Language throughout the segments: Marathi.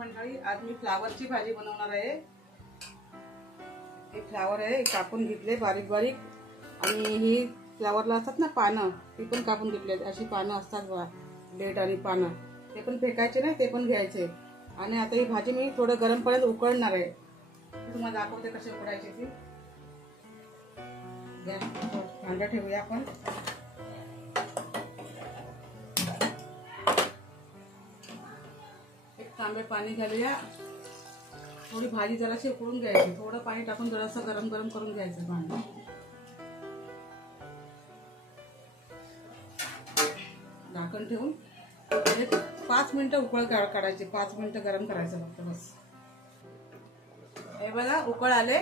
मंडळी, आज मी फ्लावरची भाजी बनवणार आहे। हे फ्लावर आहे, कापून घेतले बारीक बारीक आणि ही फ्लावरला असतात ना पानं, ती पण कापून घेतले। अशी पानं असतात बघा, लेट आणि पानं, ते पण फेकायचे नाही, ते पण घ्यायचे। आणि आता ही भाजी मी थोडं गरम पाण्यात उकळणार आहे, तुम्हाला दाखवते कशी उकळायची ती। गॅस थंड ठेवूया आपण। एक तांबे पाणी घालूया, थोडी भाजी जराशी उकळून घ्यायची, थोडं पाणी टाकून जरासं गरम गरम करून घ्यायचं पाणी। झाकण ठेवून एक 5 मिनिटं उकळ काढायची, 5 मिनिटं गरम करायचं फक्त, बस। हे बघा उकळ आले,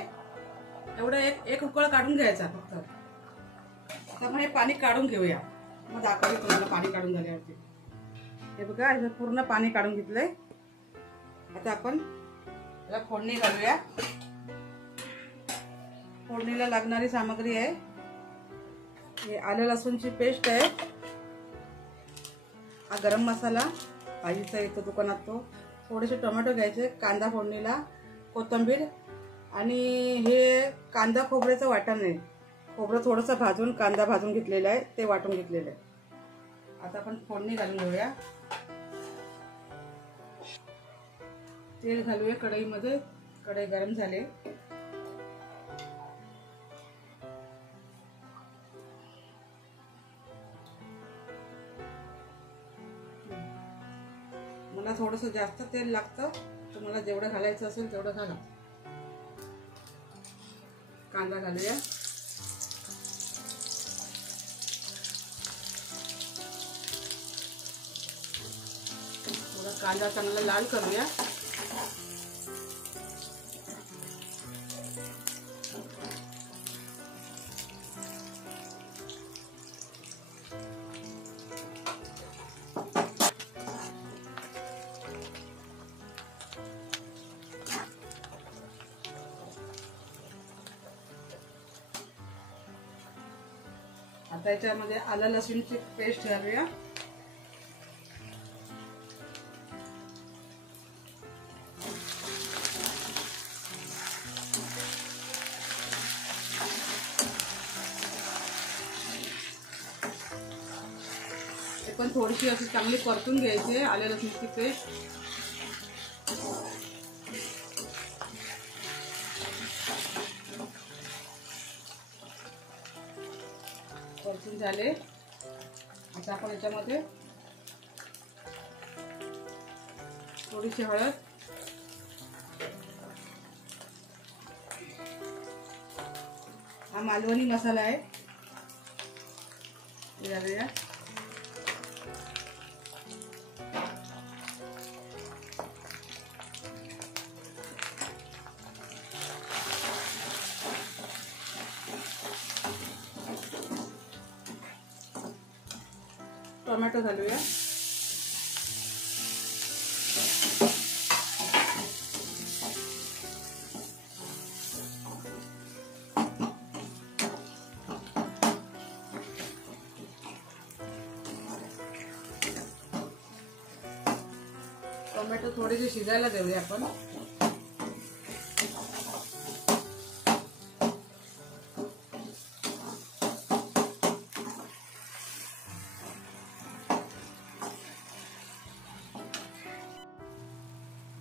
एवढं एक उकळ काढून घ्यायचा फक्त। आता मग हे पाणी काढून घेऊया, मग दाखवते तुम्हाला पाणी काढून झाल्यावरती। हे बघा इथं पूर्ण पाणी काढून घेतलंय। आता आपण याला फोडणी घालूया। फोडणीला लागणारी सामग्री आहे, हे आलं लसूणची पेस्ट आहे, हा गरम मसाला भाजीचा येतो दुकानात तो, थोडेसे टोमॅटो घ्यायचे, कांदा फोडणीला, कोथिंबीर, आणि हे कांदा खोबऱ्याचं वाटण आहे। खोबरं थोडंसं भाजून, कांदा भाजून घेतलेला आहे, ते वाटून घेतलेलं आहे। आता आपण फोडणी घालून घेऊया। तेल घालूया कढईमध्ये, कढई गरम झाले। मला थोडंसं जास्त तेल लागतं, तुम्हाला जेवढं घालायचं असेल तेवढं घाला। कांदा घालूया, थोडा कांदा चांगला लाल करूया। आता याच्यामध्ये आलं लसूणची पेस्ट घालूया। ते पण थोडीशी अशी चांगली परतून घ्यायची, आलं लसूणची पेस्ट। परतून झाले, आता आपण याच्यामध्ये थोडीशी हळद, हा मालवणी मसाला आहे, घालूया। टोमॅटो घालूया, टोमॅटो थोडेसे शिजायला देऊया आपण।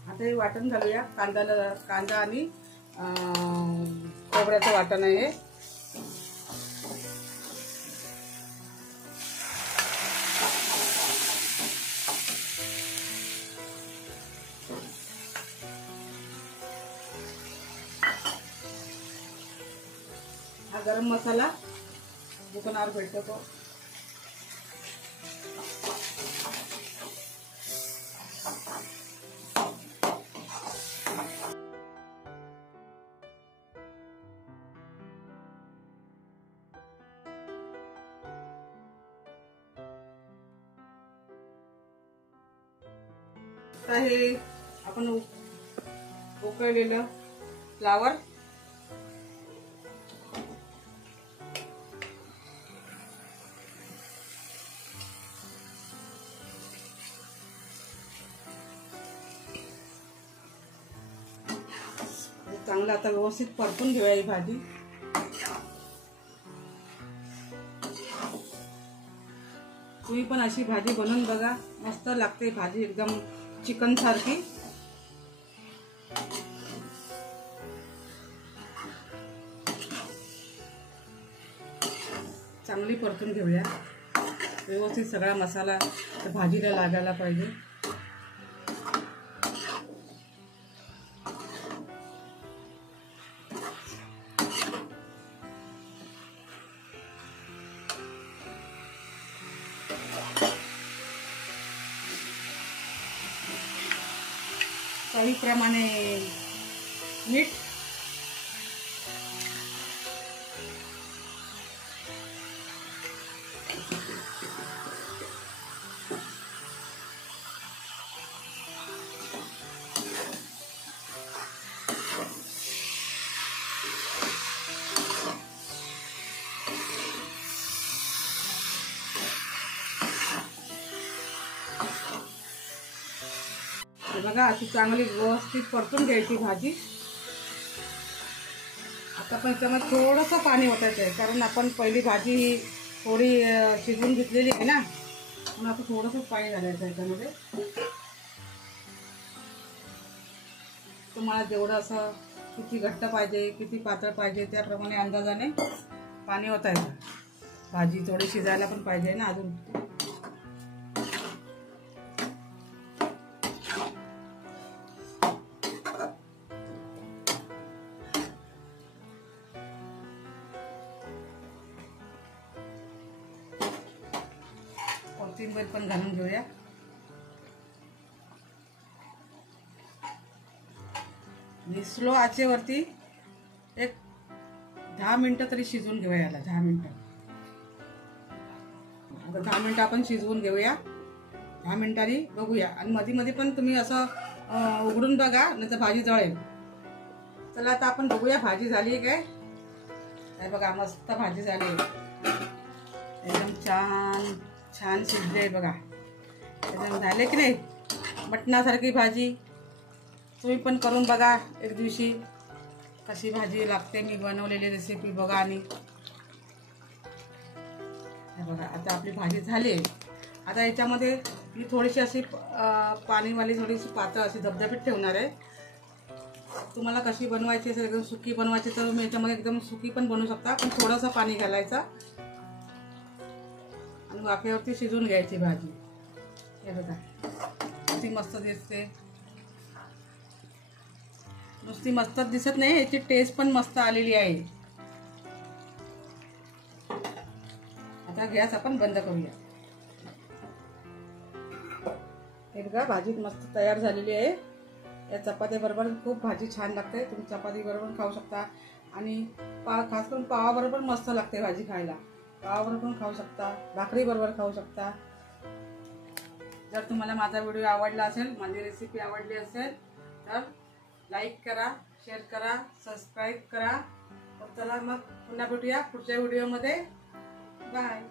आता हे वाटण घालूया, कांदा आणि खोबऱ्याचं वाटण आहे हे। हा गरम मसाला दुकानावर भेटतो तो। आता हे आपण उकळलेलं फ्लावर चांगलं आता व्यवस्थित परतून घेऊया ही भाजी. तुम्ही पण अशी भाजी बनवून बघा, मस्त लागते भाजी, एकदम चिकन सारखी. चांगली परतून घेऊया. व्यवस्थित सगळा मसाला भाजीला लागायला पाहिजे. चवीप्रमाणे मीठ, बघा अशी चांगली व्यवस्थित परतून घ्यायची भाजी. आता पण याच्यामध्ये थोडंसं पाणी ओतायचं आहे, कारण आपण पहिली भाजी ही थोडी शिजवून घेतलेली आहे ना, म्हणून आता थोडंसं पाणी घालायचं आहे याच्यामध्ये. तुम्हाला जेवढं असं किती घट्ट पाहिजे, किती पातळ पाहिजे, त्याप्रमाणे अंदाजाने पाणी ओतायचं. भाजी थोडी शिजायला पण पाहिजे ना अजून. कोथिंबीर पण घालून घेऊया. स्लो आचेवरती एक 10 मिनिटं तरी शिजवून घेऊया याला. 10 मिनिटं. आता 10 मिनिटं आपण शिजवून घेऊया. 10 मिनिटांनी बघूया. आणि मध्ये मध्ये पण तुम्ही असं उघडून बघा, नाही तर भाजी जळेल. चला आता आपण बघूया भाजी झाली काय. हे बघा मस्त भाजी झाली, एकदम छान छान शिजले बघा. एकदम झाले की नाही मटणासारखी भाजी. तुम्ही पण करून बघा एक दिवशी कशी भाजी लागते. मी बनवलेली रेसिपी बघा. आणि हे बघा आता आपली भाजी झाली. आता याच्यामध्ये मी थोडीशी अशी पाणीवाली, थोडीशी पातळ अशी धबधबीत ठेवणार आहे. तुम्हाला कशी बनवायची असेल, एकदम सुकी बनवायची तर मी याच्यामध्ये एकदम सुकी पण बनवू शकता, पण थोडंसं पाणी घालायचं आणि वाफेवरती शिजवून घ्यायची भाजी. हे बघा किती मस्त दिसते. नुसती मस्तच दिसत नाही, याची टेस्ट पण मस्त आलेली आहे. आता गॅस आपण बंद करूया. हे बघा भाजी मस्त तयार झालेली आहे. या चपाती बरोबर खूप भाजी छान लागते. तुम्ही चपाती बरोबर खाऊ शकता आणि खास करून पावाबरोबर मस्त लागते भाजी खायला. पावाबरोबर पण खाऊ शकता, भाकरी बरोबर खाऊ शकता. जर तुम्हाला माझा व्हिडिओ आवडला असेल, माझी रेसिपी आवडली असेल तर लाईक करा, शेअर करा, सबस्क्राईब करा. तर चला मग पुन्हा भेटूया पुढच्या व्हिडिओमध्ये. बाय.